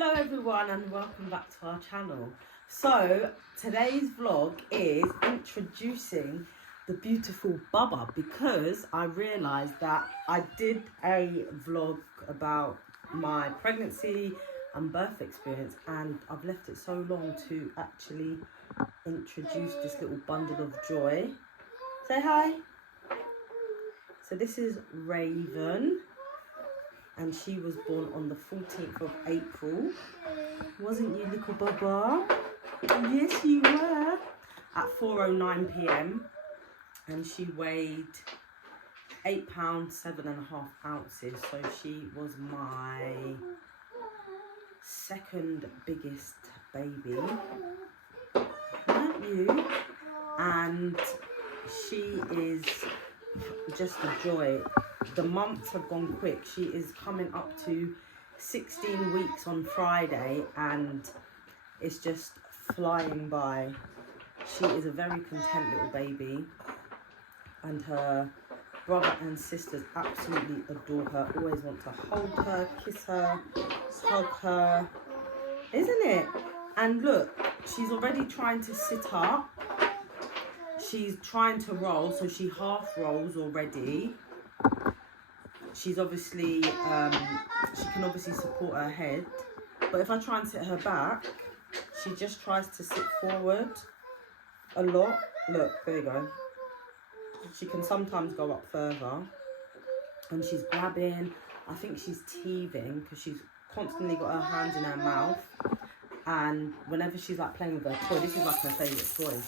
Hello everyone and welcome back to our channel. So today's vlog is introducing the beautiful Bubba, because I realised that I did a vlog about my pregnancy and birth experience and I've left it so long to actually introduce this little bundle of joy. Say hi. So this is Raven. And she was born on the 14th of April. Wasn't you, little Bubba? Yes, you were. At 4:09 p.m. And she weighed 8 pounds, 7.5 ounces. So she was my second biggest baby. Weren't you? And she is just a joy. The months have gone quick. She is coming up to 16 weeks on Friday and it's just flying by. She is a very content little baby and her brother and sisters absolutely adore her, always want to hold her, kiss her, hug her, isn't it? And look, she's already trying to sit up. She's trying to roll, so she half rolls already. She's obviously, she can obviously support her head. But if I try and sit her back, she just tries to sit forward a lot. Look, there you go. She can sometimes go up further. And she's grabbing, I think she's teething because she's constantly got her hands in her mouth. And whenever she's like playing with her toy, this is like her favourite toy.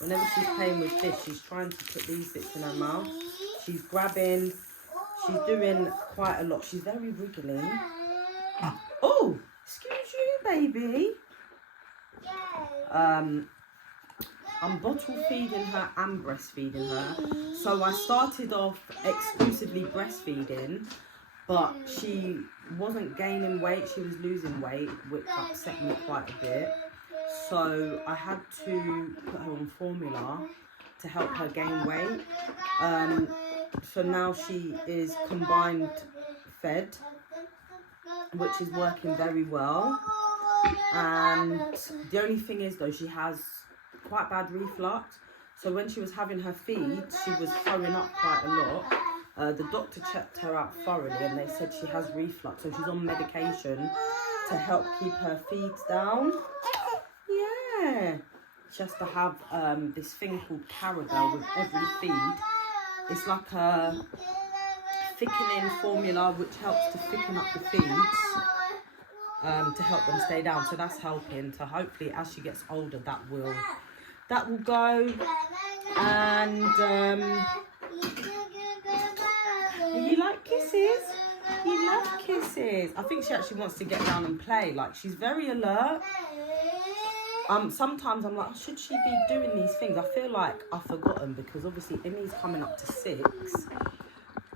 Whenever she's playing with this, she's trying to put these bits in her mouth. She's grabbing. She's doing quite a lot. She's very wriggly. Oh, excuse you, baby. I'm bottle feeding her and breastfeeding her. So I started off exclusively breastfeeding, but she wasn't gaining weight. She was losing weight, which upset me quite a bit. So I had to put her on formula to help her gain weight. So now she is combined fed, which is working very well. And the only thing is though, she has quite bad reflux. So when she was having her feed, she was throwing up quite a lot. The doctor checked her out thoroughly and they said she has reflux. So she's on medication to help keep her feeds down. Yeah. She has to have this thing called Carabel with every feed. It's like a thickening formula which helps to thicken up the feeds to help them stay down. So that's helping. So hopefully as she gets older that will go. And you like kisses? You love kisses. I think she actually wants to get down and play. Like, she's very alert. Sometimes I'm like, should she be doing these things? I feel like I've forgotten because obviously Immy's coming up to 6.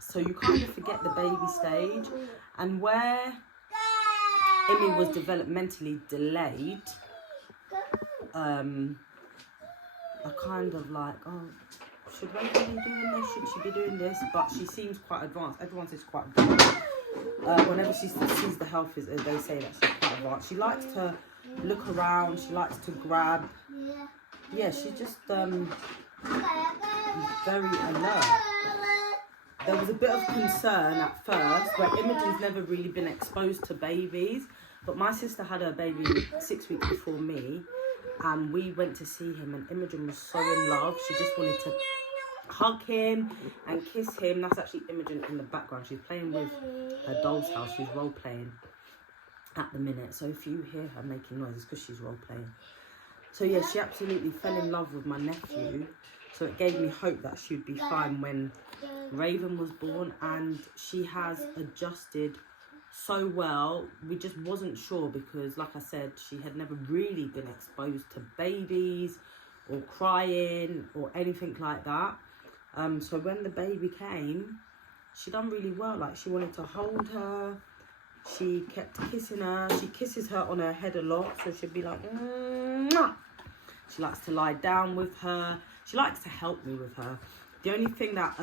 So you kind of forget the baby stage. And where Immy was developmentally delayed, I kind of like, oh, should Raven be doing this? Should she be doing this? But she seems quite advanced. Everyone says quite advanced. Whenever she sees the health visitor, they say that she's quite advanced. She likes to look around, she likes to grab. Yeah, she's just very alert. There was a bit of concern at first where Imogen's never really been exposed to babies, but my sister had her baby 6 weeks before me and we went to see him and Imogen was so in love. She just wanted to hug him and kiss him. That's actually Imogen in the background. She's playing with her doll's house. She's role playing at the minute, so if you hear her making noises, because she's role playing. So yeah, she absolutely fell in love with my nephew, so it gave me hope that she'd be fine when Raven was born, and she has adjusted so well. We just wasn't sure because, like I said, she had never really been exposed to babies or crying or anything like that. So when the baby came, she done really well. Like, she wanted to hold her. She kept kissing her. She kisses her on her head a lot, so she'd be like, mwah. She likes to lie down with her. She likes to help me with her. The only thing that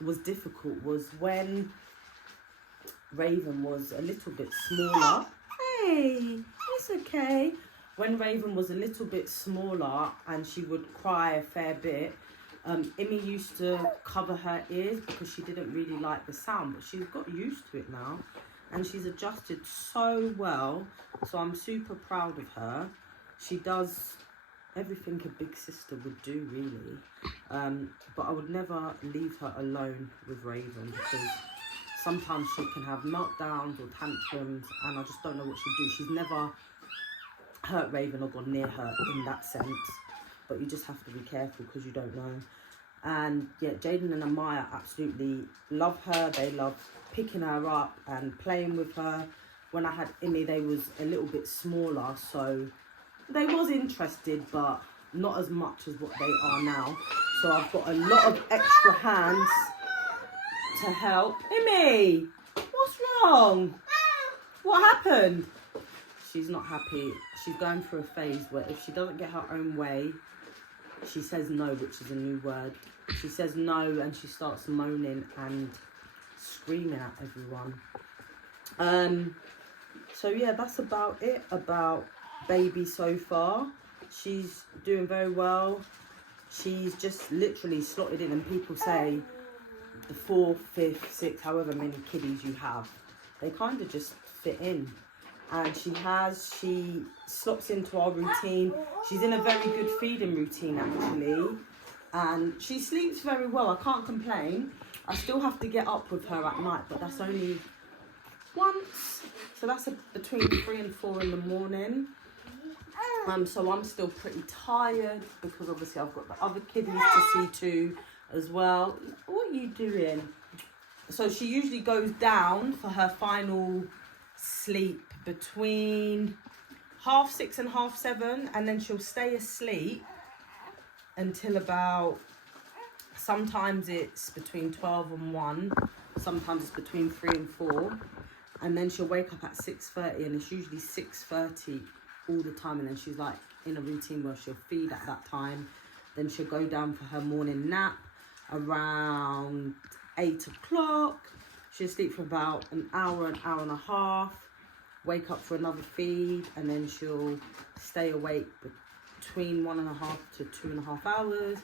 was difficult was when Raven was a little bit smaller. Immy, it's okay. When Raven was a little bit smaller and she would cry a fair bit, Immy used to cover her ears because she didn't really like the sound, but she's got used to it now and she's adjusted so well. So I'm super proud of her. She does everything a big sister would do, really. But I would never leave her alone with Raven because sometimes she can have meltdowns or tantrums and I just don't know what she'll do. She's never hurt Raven or gone near her in that sense, but you just have to be careful because you don't know. And yeah, Jaden and Amaya absolutely love her. They love picking her up and playing with her. When I had Immy, they was a little bit smaller, so they was interested, but not as much as what they are now. So I've got a lot of extra hands to help. Immy, what's wrong? What happened? She's not happy. She's going through a phase where if she doesn't get her own way, she says no, which is a new word. She says no and she starts moaning and screaming at everyone. So yeah, that's about it about baby so far. She's doing very well. She's just literally slotted in, and people say the 4th, 5th, 6th, however many kiddies you have, they kind of just fit in. And she slots into our routine. She's in a very good feeding routine actually, and she sleeps very well. I can't complain. I still have to get up with her at night, but that's only once, so that's between 3 and 4 in the morning. So I'm still pretty tired because obviously I've got the other kiddies to see to as well. What are you doing? So she usually goes down for her final sleep between 6:30 and 7:30, and then she'll stay asleep until about, sometimes it's between 12 and 1, sometimes it's between 3 and 4, and then she'll wake up at 6:30, and it's usually 6:30 all the time, and then she's like in a routine where she'll feed at that time. Then she'll go down for her morning nap around 8 o'clock. She'll sleep for about an hour and a half, wake up for another feed, and then she'll stay awake between 1.5 to 2.5 hours,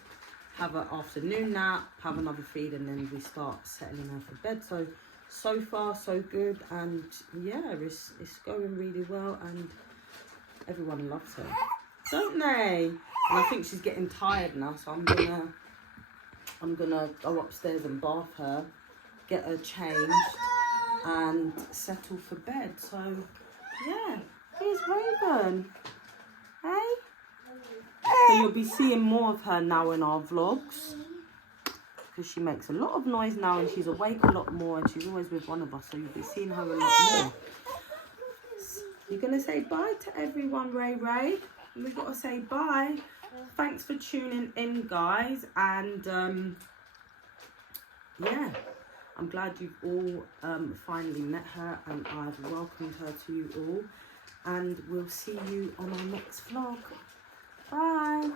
have an afternoon nap, have another feed, and then we start settling her for bed. So far so good, and yeah, it's going really well, and everyone loves her, don't they? And I think she's getting tired now, so I'm gonna go upstairs and bath her, get her changed, and settle for bed. So yeah, here's Raven. Hey? So you'll be seeing more of her now in our vlogs, because she makes a lot of noise now and she's awake a lot more, and she's always with one of us, so you'll be seeing her a lot more. You're gonna say bye to everyone, Ray Ray. We've got to say bye. Thanks for tuning in, guys, and yeah, I'm glad you've all finally met her, and I've welcomed her to you all, and we'll see you on our next vlog. Bye.